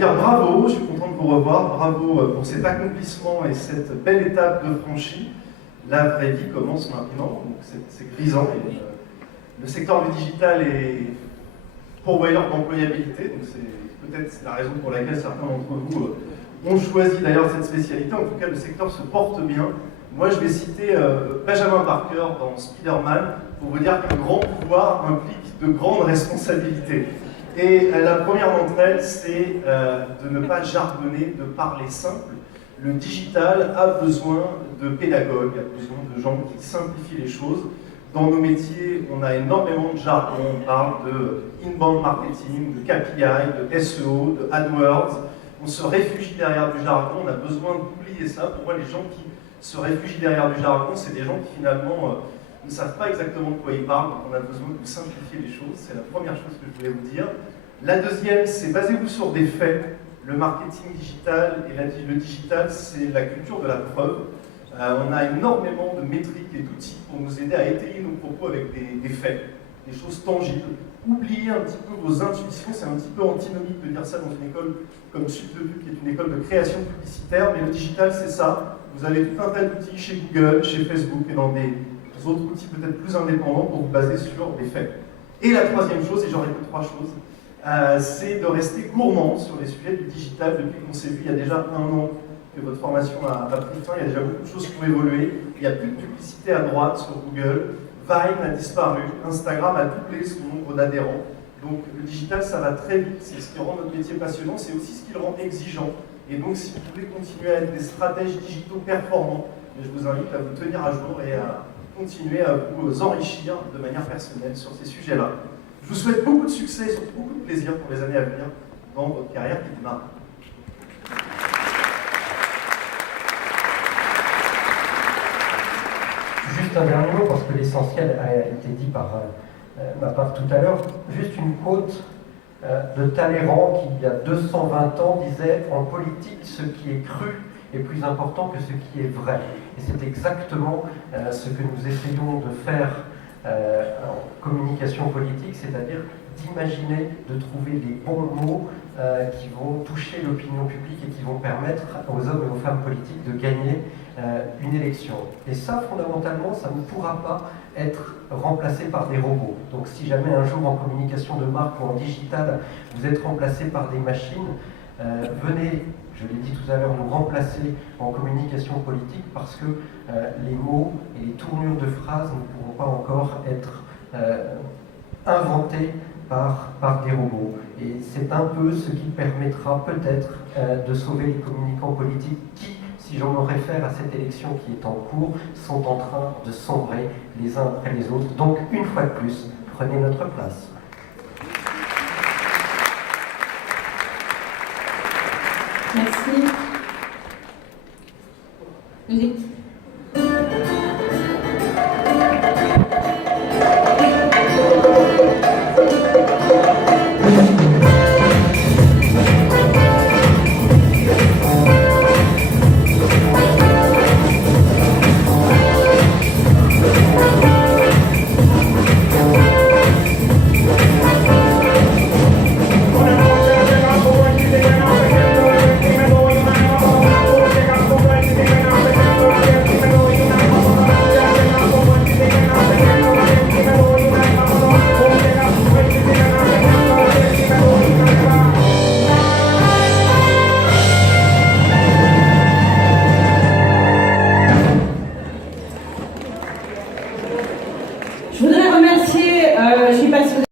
Bravo, je suis content de vous revoir, bravo pour cet accomplissement et cette belle étape de franchie. La vraie vie commence maintenant, donc c'est grisant. Et, le secteur du digital est pourvoyeur d'employabilité, donc c'est peut-être la raison pour laquelle certains d'entre vous ont choisi d'ailleurs cette spécialité. En tout cas, le secteur se porte bien. Moi, je vais citer Benjamin Parker dans Spider-Man pour vous dire qu'un grand pouvoir implique de grandes responsabilités. Et la première d'entre elles, c'est de ne pas jargonner, de parler simple. Le digital a besoin de pédagogues, a besoin de gens qui simplifient les choses. Dans nos métiers, on a énormément de jargon. On parle de inbound marketing, de KPI, de SEO, de AdWords. On se réfugie derrière du jargon, on a besoin d'oublier ça. Pour moi, les gens qui se réfugient derrière du jargon, c'est des gens qui finalement ne savent pas exactement de quoi ils parlent, donc on a besoin de simplifier les choses. C'est la première chose que je voulais vous dire. La deuxième, c'est basez-vous sur des faits. Le marketing digital et le digital, c'est la culture de la preuve. On a énormément de métriques et d'outils pour nous aider à étayer nos propos avec des faits, des choses tangibles. Oubliez un petit peu vos intuitions, c'est un petit peu antinomique de dire ça dans une école comme Suite de Pub, qui est une école de création publicitaire, mais le digital, c'est ça. Vous avez tout un tas d'outils chez Google, chez Facebook et dans des autres outils peut-être plus indépendants pour vous baser sur des faits. Et la troisième chose, et j'aurais que trois choses, c'est de rester gourmand sur les sujets du digital. Depuis qu'on s'est vu il y a déjà 1 an que votre formation a pris fin, il y a déjà beaucoup de choses qui ont évolué. Il n'y a plus de publicité à droite sur Google, Vine a disparu, Instagram a doublé son nombre d'adhérents. Donc le digital, ça va très vite, c'est ce qui rend notre métier passionnant, c'est aussi ce qui le rend exigeant. Et donc si vous voulez continuer à être des stratèges digitaux performants, je vous invite à vous tenir à jour et à continuer à vous enrichir de manière personnelle sur ces sujets-là. Je vous souhaite beaucoup de succès et surtout beaucoup de plaisir pour les années à venir dans votre carrière qui démarre. Juste un dernier mot, parce que l'essentiel a été dit par ma part tout à l'heure. Juste une quote de Talleyrand qui, il y a 220 ans, disait « En politique, ce qui est cru est plus important que ce qui est vrai ». Et c'est exactement ce que nous essayons de faire en communication politique, c'est-à-dire d'imaginer, de trouver les bons mots qui vont toucher l'opinion publique et qui vont permettre aux hommes et aux femmes politiques de gagner une élection. Et ça, fondamentalement, ça ne pourra pas être remplacé par des robots. Donc si jamais un jour en communication de marque ou en digital, vous êtes remplacé par des machines, venez, je l'ai dit tout à l'heure, nous remplacer en communication politique parce que les mots et les tournures de phrases ne pourront pas encore être inventés par des robots. Et c'est un peu ce qui permettra peut-être de sauver les communicants politiques qui, si j'en me réfère à cette élection qui est en cours, sont en train de sombrer les uns après les autres. Donc, une fois de plus, prenez notre place. Merci. Musique.